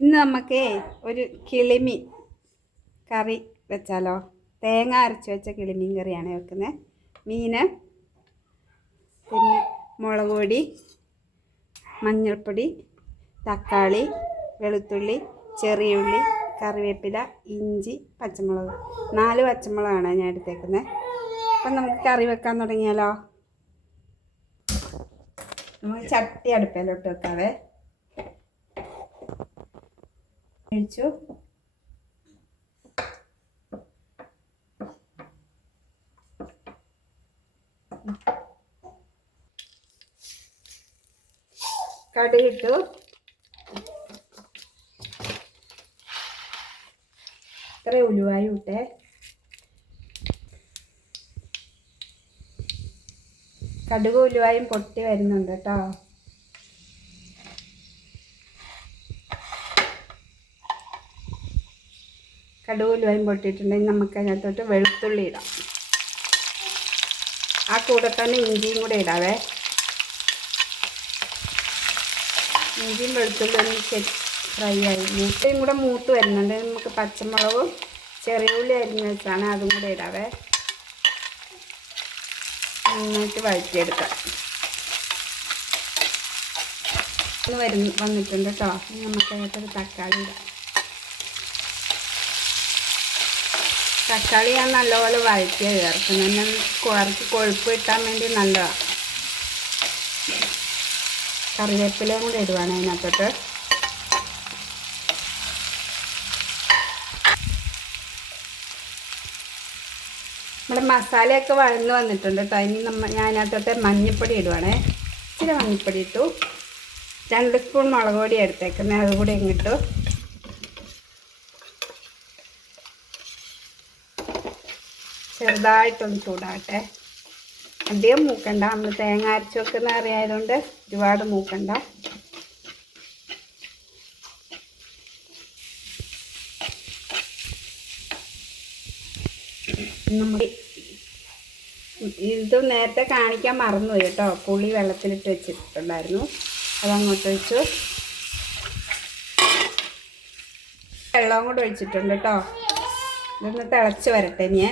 ഇന്ന് നമുക്ക് ഒരു കിളിമീൻ കറി വെച്ചാലോ? തേങ്ങ അരച്ച് വെച്ച കിളിമീൻ കറിയാണ് വെക്കുന്നത്. മീന് പിന്നെ മുളക് പൊടി, മഞ്ഞൾപ്പൊടി, തക്കാളി, വെളുത്തുള്ളി, ചെറിയുള്ളി, കറിവേപ്പില, ഇഞ്ചി, പച്ചമുളക്. 4 പച്ചമുളകാണ് ഞാൻ എടുത്തേക്കുന്നത്. അപ്പം നമുക്ക് കറി വെക്കാൻ തുടങ്ങിയാലോ? നമുക്ക് ചട്ടി അടുപ്പിലോട്ട് വെക്കാവേ. ഒഴിച്ചു. കടുകിട്ടു. ഇത്ര ഉലുവായും ഇട്ടേ. കടുക് ഉലുവായും പൊട്ടി വരുന്നുണ്ട് കേട്ടോ. കടുക് ഉലുവായും പൊട്ടിയിട്ടുണ്ടെങ്കിൽ നമുക്ക് അതിനകത്തോട്ട് വെളുത്തുള്ളി ഇടാം. ആ കൂടെ തന്നെ ഇഞ്ചിയും കൂടെ ഇടാവേ. ഇഞ്ചിയും വെളുത്തുള്ളി ഒന്ന് ഫ്രൈ ആയി മൂട്ടയും കൂടെ മൂത്ത് വരുന്നുണ്ട്. നമുക്ക് പച്ചമുളകും ചെറിയുള്ളി അരിഞ്ഞ് വെച്ചാണ്, അതും കൂടെ ഇടാവേ. നന്നായിട്ട് വഴറ്റിയെടുക്കാം. വന്നിട്ടുണ്ട് കേട്ടോ. നമുക്ക് അതിനകത്തൊരു തക്കാളി ഇടാം. തക്കാളി ഞാൻ നല്ലപോലെ വഴറ്റിയ ചേർക്കുന്നത്. കുറച്ച് കൊഴുപ്പ് കിട്ടാൻ വേണ്ടി നല്ലതാണ്. കറിവേപ്പിലയും കൂടെ ഇടുവാണ് അതിനകത്തോട്ട്. നമ്മുടെ മസാലയൊക്കെ വഴന്ന് വന്നിട്ടുണ്ട് കേട്ടോ. ഇനി ഞാൻ അതിനകത്തോട്ട് മഞ്ഞൾപ്പൊടി ഇടുവാണേ. ഇച്ചിരി മഞ്ഞൾപ്പൊടി ഇട്ടു. 2 സ്പൂൺ മുളക് പൊടി എടുത്തേക്കുന്നത്, അതുകൂടി ഇങ്ങിട്ടു. ചെറുതായിട്ടൊന്ന് ചൂടാകട്ടെ. അധികം മൂക്കണ്ട. നമ്മൾ തേങ്ങ അരച്ച് വെക്കുന്ന അറിയായതുകൊണ്ട് ഒരുപാട് മൂക്കണ്ട. നമ്മൾ ഇത് നേരത്തെ കാണിക്കാൻ മറന്നുപോയി കേട്ടോ. പുളി വെള്ളത്തിലിട്ട് വെച്ചിട്ടുണ്ടായിരുന്നു, അതങ്ങോട്ട് ഒഴിച്ചു. വെള്ളവും കൂടെ ഒഴിച്ചിട്ടുണ്ട് കേട്ടോ. ഇതൊന്ന് തിളച്ച് വരട്ടെ. ഇനിയേ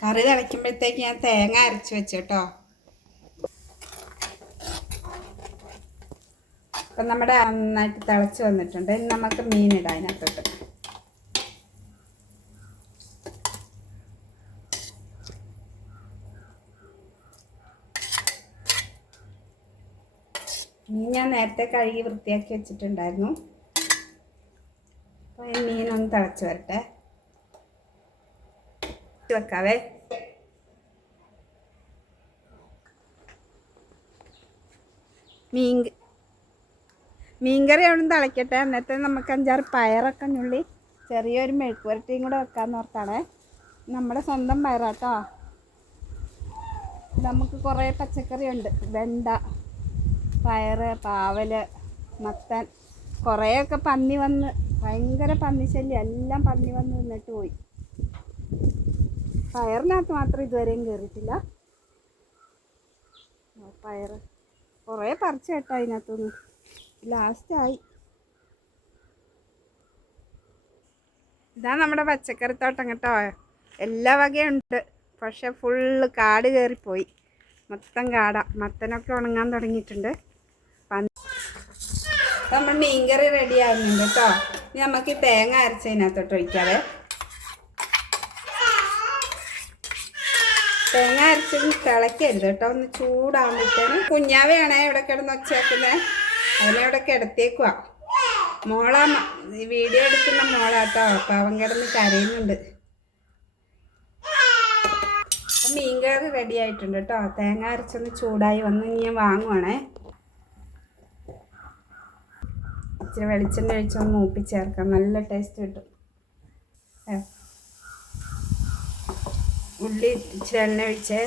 കറി തിളയ്ക്കുമ്പോഴത്തേക്ക് ഞാൻ തേങ്ങ അരച്ച് വെച്ചു കേട്ടോ. അപ്പം നമ്മുടെ നന്നായിട്ട് തിളച്ച് വന്നിട്ടുണ്ട്. ഇനി നമുക്ക് മീനിടാം അതിനകത്തോട്ട്. മീൻ ഞാൻ നേരത്തെ കഴുകി വൃത്തിയാക്കി വെച്ചിട്ടുണ്ടായിരുന്നു. അപ്പോൾ ഈ മീനൊന്ന് തിളച്ച് വരട്ടെ. വെക്കാവേ. മീൻകറി അവിടെ നിന്ന് തിളയ്ക്കട്ടെ. എന്നിട്ട് നമുക്ക് 5-6 പയറൊക്കെ ഞുള്ളി ചെറിയൊരു മെഴുക്ക് പുരട്ടിയും കൂടെ വെക്കാമെന്ന് ഓർത്താണേ. നമ്മുടെ സ്വന്തം പയറാട്ടോ. നമുക്ക് കുറേ പച്ചക്കറി ഉണ്ട്. വെണ്ട, പയറ്, പാവല്, മത്തൻ. കുറേയൊക്കെ പന്നി വന്ന്, ഭയങ്കര പന്നിശല്യം. എല്ലാം പന്നി വന്ന് നിന്നിട്ട് പോയി. പയറിനകത്ത് മാത്രം ഇതുവരെയും കയറിയിട്ടില്ല. പയർ കുറേ പറിച്ച് കേട്ടോ അതിനകത്തുനിന്ന്. ലാസ്റ്റായി. ഇതാണ് നമ്മുടെ പച്ചക്കറിത്തോട്ടം കേട്ടോ. എല്ലാ വകയുണ്ട്. പക്ഷെ ഫുള്ള് കാട് കയറിപ്പോയി. മൊത്തം കാടാ. മത്തനൊക്കെ ഉണങ്ങാൻ തുടങ്ങിയിട്ടുണ്ട്. നമ്മൾ മീൻകറി റെഡി ആകുന്നുണ്ട് കേട്ടോ. ഇനി നമുക്ക് തേങ്ങ അരച്ചതിനകത്തോട്ട് ഒഴിക്കാവേ. തേങ്ങ അരച്ചത് തിളയ്ക്കരുത് കേട്ടോ. ഒന്ന് ചൂടാകുമ്പോഴത്തേനും. കുഞ്ഞാവയാണ് ഇവിടെ കിടന്ന് ഒച്ചയാക്കുന്നത്. അതിനെ ഇവിടെ കിടത്തേക്കുവാ. മോളാ, വീഡിയോ എടുക്കുന്ന മോളാട്ടോ. അപ്പം അവൻ കിടന്ന് കരയുന്നുണ്ട്. അപ്പം മീൻകറി റെഡി ആയിട്ടുണ്ട് കേട്ടോ. തേങ്ങ അരച്ചൊന്ന് ചൂടായി വന്ന് ഞാൻ വാങ്ങുവാണേ. ഇച്ചിരി വെളിച്ചെണ്ണ ഒഴിച്ചൊന്ന് മൂപ്പിച്ചേർക്കാം. നല്ല ടേസ്റ്റ് കിട്ടും. ഉള്ളി ഇച്ചിരി എണ്ണ ഒഴിച്ചേ.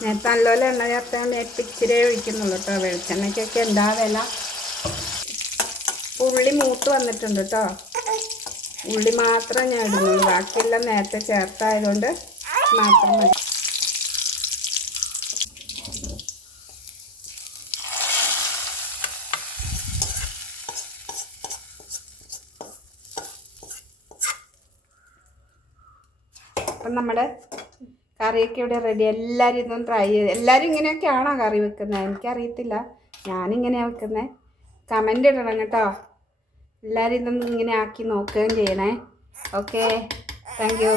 നേരത്തെ നല്ലപോലെ എണ്ണ ചേർത്താൻ നേരത്തെ ഇച്ചിരി ഒഴിക്കുന്നുള്ളൂ കേട്ടോ. വെളിച്ചെണ്ണയ്ക്കൊക്കെ എന്താ വില. ഉള്ളി മൂത്ത് വന്നിട്ടുണ്ട് കേട്ടോ. ഉള്ളി മാത്രം ഞാൻ ഇടുന്നുള്ളൂ. ബാക്കിയെല്ലാം നേരത്തെ ചേർത്തായതുകൊണ്ട് മാത്രം മതി. അപ്പം നമ്മുടെ കറിയൊക്കെ ഇവിടെ റെഡി. എല്ലാവരും ഇതൊന്ന് ട്രൈ ചെയ്ത്. എല്ലാവരും ഇങ്ങനെയൊക്കെയാണോ കറി വെക്കുന്നത്? എനിക്കറിയത്തില്ല, ഞാനിങ്ങനെയാണ് വെക്കുന്നത്. കമൻ്റ് ഇടണം കേട്ടോ. എല്ലാവരും ഇതൊന്നും ഇങ്ങനെ ആക്കി നോക്കുകയും ചെയ്യണേ. Okay, thank you.